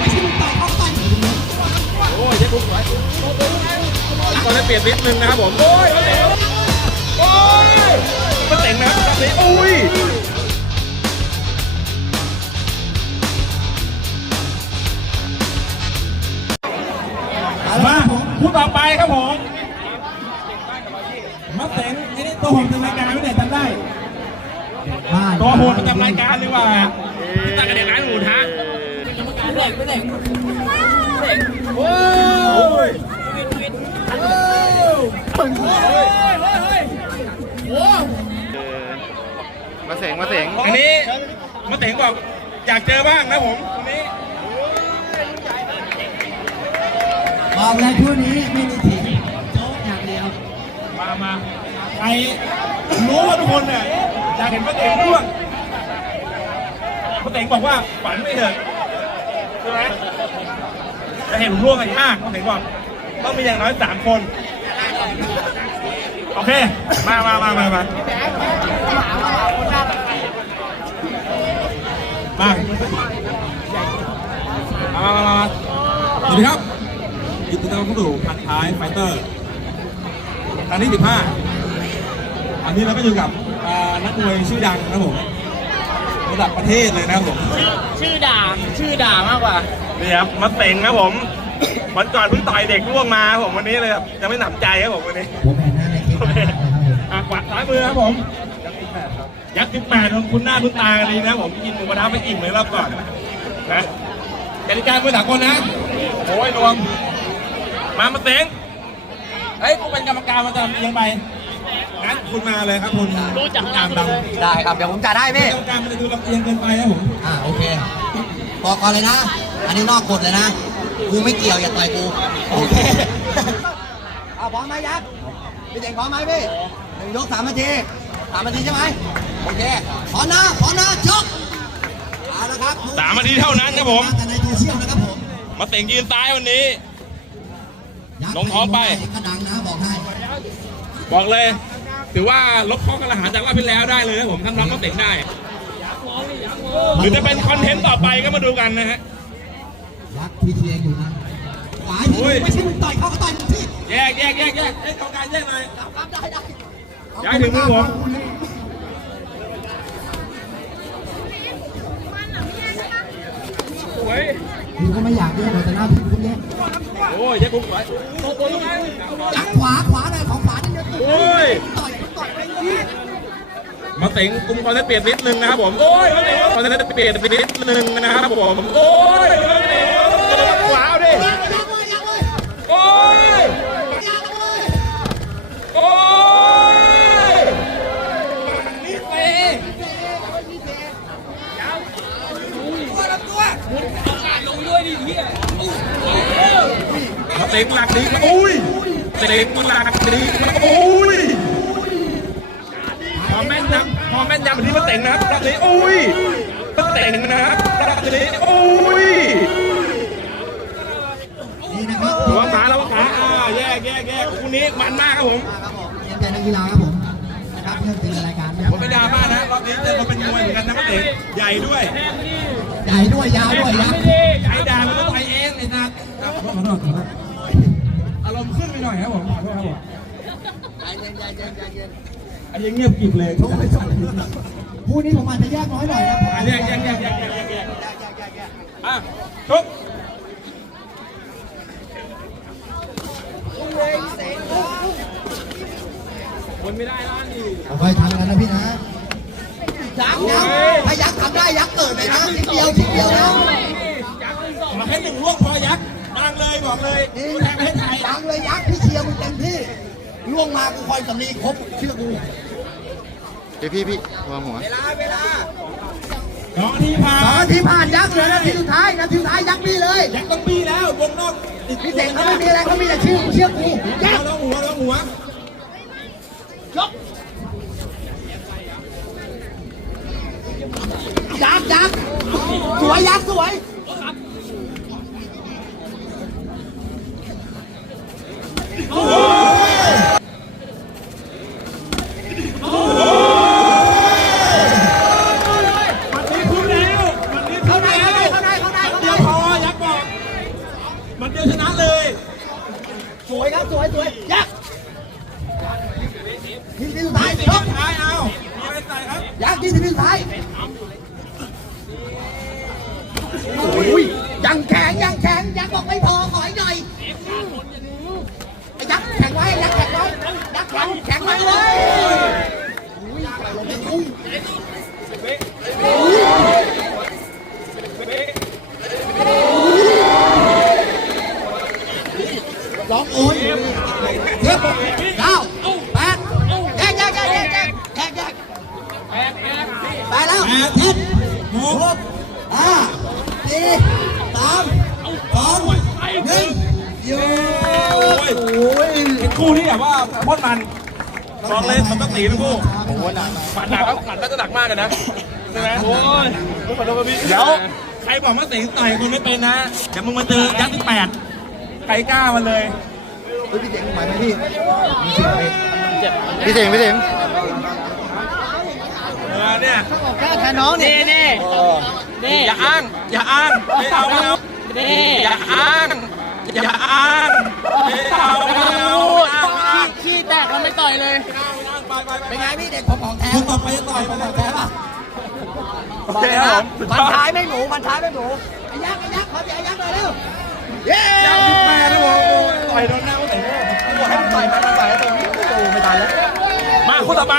ไม่ใช่มึงต่อยเขาต่อยโอ้ยยัดทุกไว้ตอนนี้เปลี่ยนนิดนึงนะครับผมโอ้ยมาเต๋งโอ้ยมาเต๋งนะครับแบบนี้โอ้ยมาพูดต่อไปครับผมมาเต๋งไอ้นี่ตัวโหดประจำรายการไม่ได้จำได้บ้านตัวโหดประจำรายการเลยว่าพี่ตั้งกันเด็กร้านหมูทะ โอ้ยมาเสงมาเสงอันนี้มาเต๋งบอกอยากเจอบ้างนะผมวันนี้บอกเลยคู่นี้ไม่มีถีโจ๊กอย่างเดียวมามาใครรู้ว่าทุกคนเนี่ยอยากเห็นมาเต๋งร่วงมาเต๋งบอกว่าฝันไม่เถอะ ใช่ไหมจะเห็นผมร่วงกันยากมาเต๋งบอกต้องมีอย่างน้อยสามคน โอเค มามามามามามามามามาสวัสดีครับยินดีต้อนรับเข้าสู่พันท้ายไฟเตอร์ครั้งที่15อันนี้เราก็อยู่กับอ่านักมวยชื่อดังนะผม ระดับประเทศเลยนะครับผมชื่อด่าชื่อด่ามากกว่า นี่ครับมาเต็งครับผมวันก่อนเพิ่งต่อยเด็กล่วงมาครับผมวันนี้เลยครับยังไม่หนำใจครับผมวันนี้ผมเห็นหน้าในคลิปนะครับผมอะขวาซ้ายมือครับผมยักษ์สิบแปดของคุณหน้าคุณตากันดีนะผมกินหมูกระทะไม่อิ่มเลยรอบก่อนนะกติกาเพื่อสากคนนะโอ้ยรวมมามาเต็งเฮ้ยกูเป็นกรรมการมาจะเอียงไป งั้นคุณมาเลยครับคุณรู้จักตามดำได้ครับ เดี๋ยวผมจัดให้พี่กรรมการมันจะดูลำเอียงเกินไปครับผม อ่าโอเค บอกก่อนเลยนะ อันนี้นอกกฎเลยนะ กูไม่เกี่ยวอย่าต่อยกู โอเคอ่าพร้อมไหมยักษ์พี่เด็กพร้อมไหมพี่หนึ่งยกสามนาทีสามนาทีใช่ไหมโอเคพร้อมนะพร้อมนะยกเอาละครับสามนาทีเท่านั้นครับผม แต่ในโซเชียลนะครับผม มาเต็งยืนซ้ายวันนี้ยักษ์ลงท้องไป ก็ดังนะบอกให้ บอกเลย ถือว่าลบข้อกระหาจากรอบที่แล้วได้เลยนะผมถ้าน้องก็เต็งได้ หรือจะเป็นคอนเทนต์ต่อไปก็มาดูกันนะฮะยักษ์พี่เชียร์อยู่นะขวาโอ้ยไม่ใช่มึงต่อยเขาก็ต่อยมึงที่แยกแยกแยกแยกเอ้ยกรรมการแยกหน่อยครับได้ได้ย้ายถึงมือผมสวยกูก็ไม่อยากแยกหรอกแต่หน้าที่คุณแยกโอ้ยแยกผมสวยโอ้โหลูกนั้นยักษ์ขวาขวาหน่อยของขวานิดเดียวโอ้ย มาเต็งกุมคอนได้เปรียบนิดนึงนะครับผม โอ้ยมาเต็งคอนได้เปรียบนิดนึงนะครับผม โอ้ยมาเต็งขวาเอาดิยักษ์เลยยักษ์เลยโอ้ยยักษ์เลยโอ้ยนี่เตะมาเต็งหลักดีมาอุ้ยเต็งหลักดีมาอุ้ยพอแม่นย พอแม่นยำแบบนี้มาเต็งนะครับหลักดีอุ้ยมาเต็งนะครับหลักดีอุ้ยนี่นะครับระวังขาระวังขาอ่าแยกแยกแยกคู่นี้มันมากครับผมครับผมเรียนใจนักกีฬาครับผมนะครับเพื่อนเป็นรายการนะคผรับมไม่ดราม่านะรอบนี้เจอมาเป็นมวยเหมือนกันนะมาเต็งใหญ่ด้วยใหญ่ด้วยยาวด้วยยักษ์ใหญ่ด่ามันก็ต่อยเองไอ้นัทขอโทษขอโทษขอโทษอารมณ์ขึ้นไปหน่อยครับผมขอโทษครับผมใจเย็นใจเย็นใจเย็น อันนี้เงียบกริบเลยทุกคนคู่นี้ผมอาจจะแยกน้อยหน่อยนะอันนี้แยกแยกแยกแยกแยกแยกแยกแยกแยกแยกอะทุกคนไม่ได้แล้วนี่ค่อยๆทำกันนะพี่นะยักษ์ยักษ์ถ้ายักษ์ทำได้ยักษ์เกิดเลยนะทีเดียวทีเดียวนะมาแค่หนึ่งล่วงพอยักษ์ดังเลยบอกเลยนี่ตัวแทนประเทศไทยยังเลยยักษ์พี่เชียร์มึงเต็มที่ล่วงมากูคอยสำลีครบเชื่อกู พี่พี่พี่วางหัวเวลาเวลาสองนาทีผ่าสองนาทีผ่านยักษ์เหลือนาทีสุดท้ายนาทีสุดท้ายยักษ์พี่เลยยักษ์ต้องปีแล้ววงนอกติดพี่เสกเขาไม่มีอะไรเขามีแต่ชื่อเชื่อกูยักษ์แล้วหัวแล้วหัวยกยักษ์ยักษ์สวยยักษ์สวย เดียวชนะเลย สวยครับสวยสวยยักษ์ทีที่ สุดท้ายสิยสุกท้ายเอามีอะไรใส่ครับยักษ์ที่สิบสุดท้ายโอ้ยยังแข็งยังแข็งยักษ์บอกไม่พอขออีกหน่อยไอ้ยักษ์แข็งไว้ยักษ์แข็งไว้ยักษ์แข็งแข็งไว้เลยอุ้ยปล่อยลงไปอุ้ยร้องโอนสิบเก้า ไปแล้วเจ็ดหกห้าสี่สามสองหนึ่งโยโอ้ยเป็นคู่ที่แบบว่าพ่นมันบอกเลยมันต้องตีทั้งคู่ฝันหนักครับฝันน่าจะหนักมากกันนะใช่ไหมโอ้ยเดี๋ยวใครบอกว่าตีต่อยคุณไม่เป็นนะเดี๋ยวมึงมาเจอยักษ์ที่แปดใครกล้ามาเลยเฮ้ยพี่เจ๋งไหวไหมพี่มีเสียงไหมพี่เสงพี่เสง เออเนี่ยแค่แค่น้องนี่นี่นี่อย่าอ้าง อย่าอ้างไม่เอาไม่เอานี่อย่าอ้าง อย่าอ้างไม่เอาไม่เอาไม่เอาไม่เอาขี้แตกแล้วไม่ต่อยเลยไปไปไปเป็นไงพี่เด็กผมของแท้คุณต่อไปจะต่อยขไปองต่อยแท้ป่ะโอเคครับผมพันท้ายไม่หมูพันท้ายไม่หมูไอ้ยักษ์ไอ้ยักษ์ขอใจไอ้ยักษ์หน่อยเร็วเย้ยังสิบแปดนะผมต่อยโดนหน้าเขาแต่งโง่ให้มันต่อยมันมันต่อยแล้วตรงนี้โอ้ไม่ทันแล้วมาคู่ต่อไป